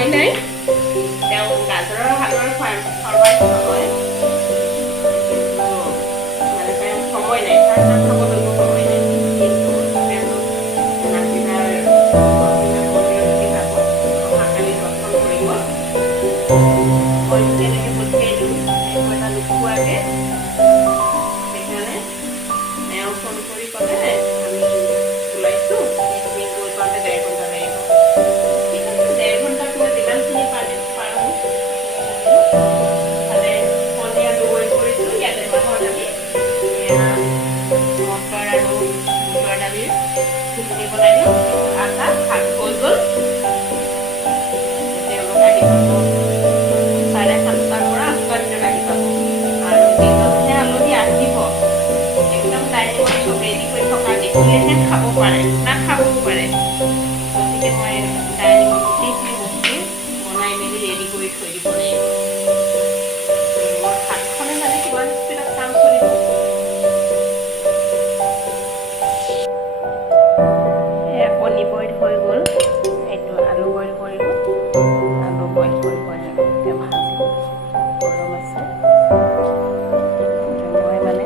সময় নাই তেওঁ গাজৰৰ হালোৱাৰ ফৰমাইছ নহয় মানে তেওঁ সময় নাই তাৰ খাবলৈ সময় নাই কিন্তু তেওঁলোক নাজিৰাৰ মন্দিৰলৈকে যাব অহাকালি দৰ্শন কৰিব মই তেনেকৈ পঠিয়াই দিওঁ একো এটা নোখোৱাকৈ সেইকাৰণে তেওঁ ফোন কৰি ক'লে আমি ওলাইছোঁ এইখিনি গৈ পাওঁতে 1.5 ঘণ্টা লাগিব ঠিক আছে 1.5 ঘণ্টাত মই যিমানখিনি পাৰোঁ ইফালে সন্ধিয়া দৈ কৰিছোঁ ইয়াতে মাহৰ দালি মটৰ আৰু বুটৰ দালিৰ ঘুগুনি বনাই দিওঁ আটা ভাত হৈ গ'ল তেওঁলোক আহি পাব 7:30 পৰা 8টাৰ ভিতৰত আহি পাব আৰু দিনতহে আলহী আহিব একদম ডাইনিঙত চব ৰেডি কৰি থকা দেখিলেহে খাব পাৰে নাখাবও পাৰে গতিকে মই ডাইনিঙত গোটেইখিনি বস্তু বনাই মেলি ৰেডি কৰি থৈ দিব লাগিব মোৰ হাতখনে মানে কিমান স্পীডত কাম চলিব কণী বইল হৈ গ'ল এইটো আলু বইল কৰিলোঁ আলু বইল কৰিব এতিয়া ভাজিম গৰম আছে মই মানে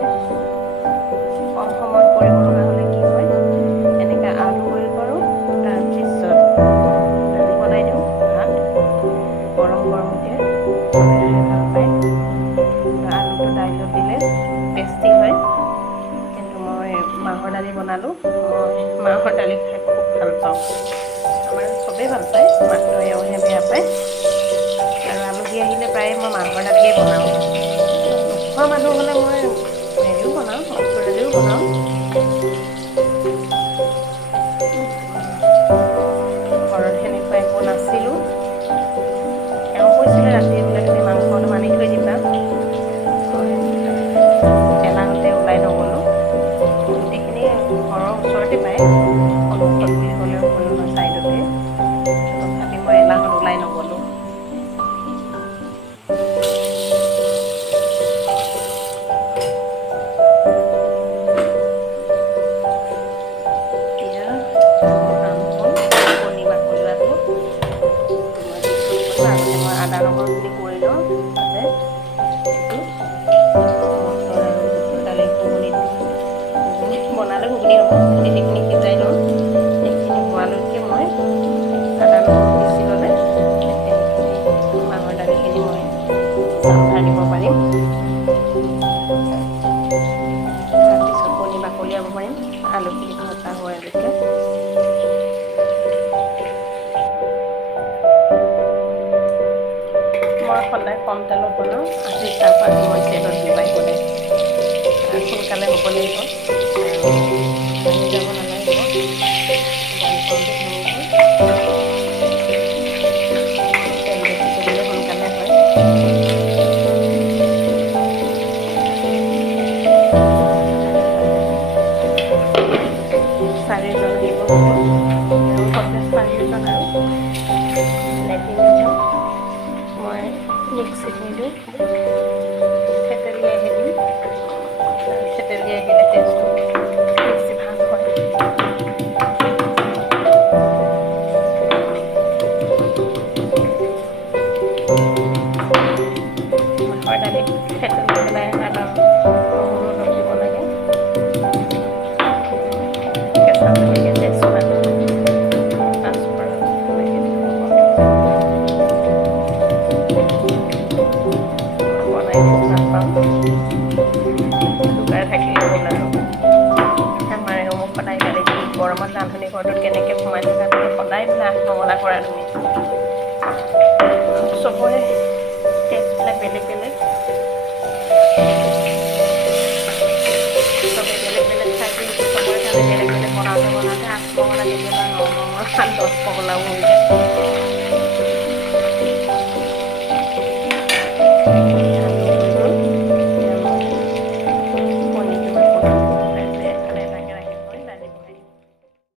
কম সময়ত কৰিব লগা হ'লে কি হয় এনেকৈ আলু বইল কৰোঁ তাৰপিছত দালি বনাই দিওঁ ভাত গৰম গৰমকৈ চবে খাই ভাল পায় আলুটো দাইলত দিলে টেষ্টি হয় কিন্তু মই মাহৰ দালি বনালোঁ মই মাহৰ দালি খাই খুব ভাল পাওঁ আমাৰ চবেই ভাল পায় মাত্ৰ এওঁহে বেয়া পায় আৰু আলহী আহিলে প্ৰায়ে মই মাহৰ দালিয়ে বনাওঁ নোখোৱা মানুহ হ'লে মই হেৰিও বনাওঁ মচুৰ দালিও বনাওঁ ঘৰত সেনেকুৱা একো নাছিলোঁ এওঁ কৈছিলে ৰাতি বোলে তুমি মাংস অলপ আনি থৈ দিবা এলাহতে ওলাই নগ'লোঁ গোটেইখিনি ঘৰৰ ওচৰতে পায় সন্মুখত বুলি ক'লেও ভুল নহয় ছাইডতে তথাপি মই এলাহত ওলাই নগ'লোঁ এতিয়া কণী বাকলিওৱাটো মই দি থৈ গ'লোঁ আগতে মই আদা নহৰুখিনি কৰি লওঁ তাতে এইটো মটৰ আৰু বুটৰ দালি ঘুগুনি বনালে ঘুগুনি হ'ব সেইখিনি সিজাই লওঁ সেইখিনি হোৱালৈকে মই আদা নহৰু পিচি ল'লে সেইখিনি মাহৰ দালিখিনি মই চাউল দিব পাৰিম তাৰপিছত কণী বাকলিয়াব পাৰিম আলুখিনি ভজা হোৱালৈকে মই সদায় কম তেলত বনাওঁ আজি চাহপাত মই তেলত ডুবাই বনাই সোনকালে হ'ব লাগিব আৰু ভাঙি যাব নালাগিব বইল কৰোঁতে ভাঙি গ'ল তেল বেছিকৈ দিলে সোনকালে হয় চাৰিজন আহিব সতেজ 4জন আৰু লেটিন মই মিক্সিত নিদিওঁ থেতেলিয়াই দিম থেতেলিয়াই দিলে টেষ্টটো বেছি ভাল হয় মাহৰ দালি থেতেলি পেলাই আদা নহৰু অলপ দিব লাগে কেঁচা জলকীয়া তেজপাত পাঁচফোৰণ এনেকৈ দিব বনাই দিওঁ ভাল পাওঁ চুগাৰ থাকিলে হ'ল আৰু আমাৰ মোক সদায় গালি দিয়ে গৰমত ৰান্ধনি ঘৰটোত কেনেকৈ সোমাই থকা তুমি সদায় বোলে আঠমঙলা কৰা তুমি চবৰে টেষ্টবিলাক বেলেগ বেলেগ চবে বেলেগ বেলেগ খাই চবৰে কাৰণে বেলেগ বেলেগ বনাওঁতে আঠমঙলা কেতিয়াবা 9 10 মঙলাও হৈ যায়